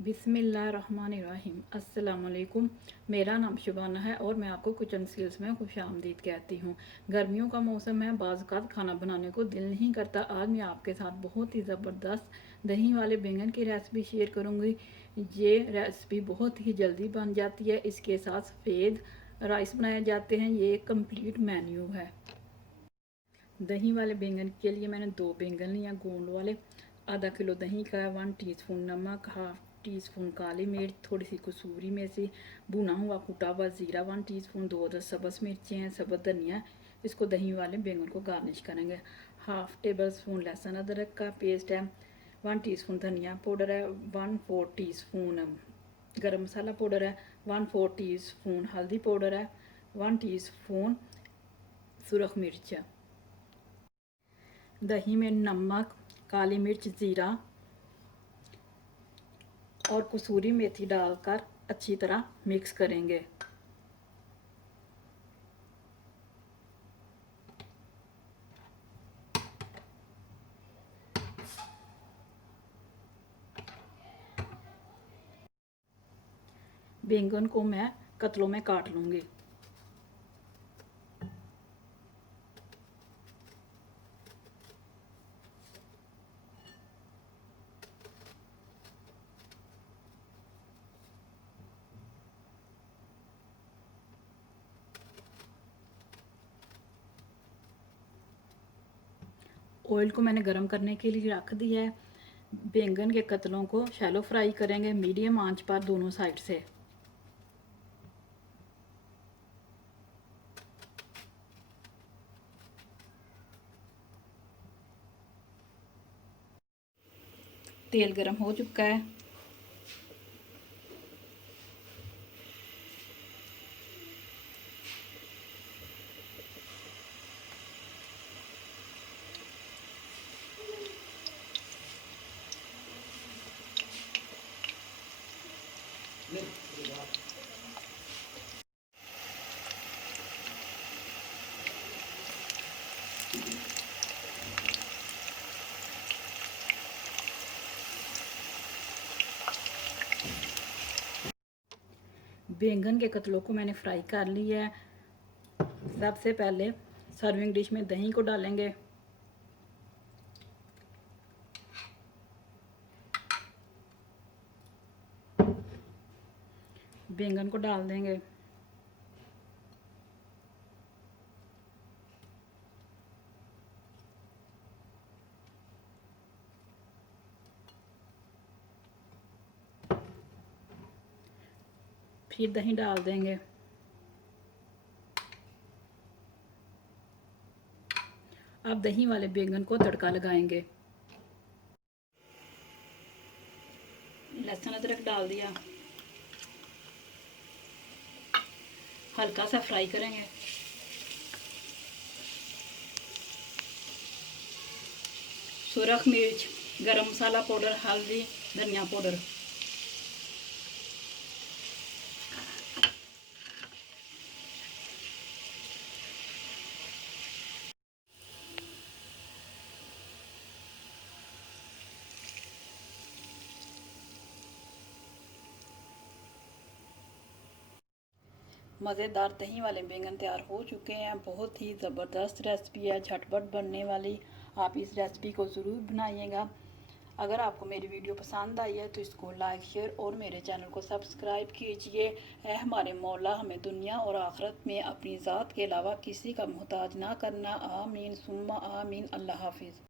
बिस्मिल्लाहिर्रहमानिर्रहीम। अस्सलाम वालेकुम। मेरा नाम शुबाना है और मैं आपको किचन स्किल्स में खुशामदीद कहती हूँ। गर्मियों का मौसम है, बाज़ औक़ात खाना बनाने को दिल नहीं करता। आज मैं आपके साथ बहुत ही ज़बरदस्त दही वाले बैंगन की रेसिपी शेयर करूँगी। ये रेसिपी बहुत ही जल्दी बन जाती है। इसके साथ सफ़ेद राइस बनाए जाते हैं। ये एक कंप्लीट मेन्यू है। दही वाले बैंगन के लिए मैंने 2 बैंगन लिया गोंद वाले, आधा किलो दही का, 1 टीस्पून नमक, हाफ टी स्पून काली मिर्च, थोड़ी सी कसूरी मेथी, भुना हुआ कुटा हुआ ज़ीरा 1 टीस्पून, 2 अदर सब्ज़ मिर्चें हैं, सब्ज़ धनिया। इसको दही वाले बैंगन को गार्निश करेंगे। हाफ टेबल स्पून लहसुन अदरक का पेस्ट है, 1 टीस्पून धनिया पाउडर है, 1/4 टीस्पून गरम मसाला पाउडर है, 1/4 टीस्पून हल्दी पाउडर है, 1 टीस्पून सुरख मिर्च है। दही में नमक, काली मिर्च, ज़ीरा और कसूरी मेथी डालकर अच्छी तरह मिक्स करेंगे। बैंगन को मैं कतलों में काट लूँगी। ऑयल को मैंने गरम करने के लिए रख दिया है। बैंगन के कतलों को शैलो फ्राई करेंगे मीडियम आंच पर दोनों साइड से। तेल गरम हो चुका है। बैंगन के कतलों को मैंने फ्राई कर लिया है। सबसे पहले सर्विंग डिश में दही को डालेंगे। बैंगन को डाल देंगे। फिर दही डाल देंगे। अब दही वाले बैंगन को तड़का लगाएंगे। लहसुन अदरक डाल दिया, हल्का सा फ्राई करेंगे। सुरख मिर्च, गरम मसाला पाउडर, हल्दी, धनिया पाउडर। मज़ेदार दही वाले बैंगन तैयार हो चुके हैं। बहुत ही ज़बरदस्त रेसिपी है, झटपट बनने वाली। आप इस रेसिपी को ज़रूर बनाइएगा। अगर आपको मेरी वीडियो पसंद आई है तो इसको लाइक, शेयर और मेरे चैनल को सब्सक्राइब कीजिए। ऐ हमारे मौला हमें दुनिया और आखिरत में अपनी ज़ात के अलावा किसी का मोहताज ना करना। आमीन सुम्मा आमीन। अल्लाह हाफिज़।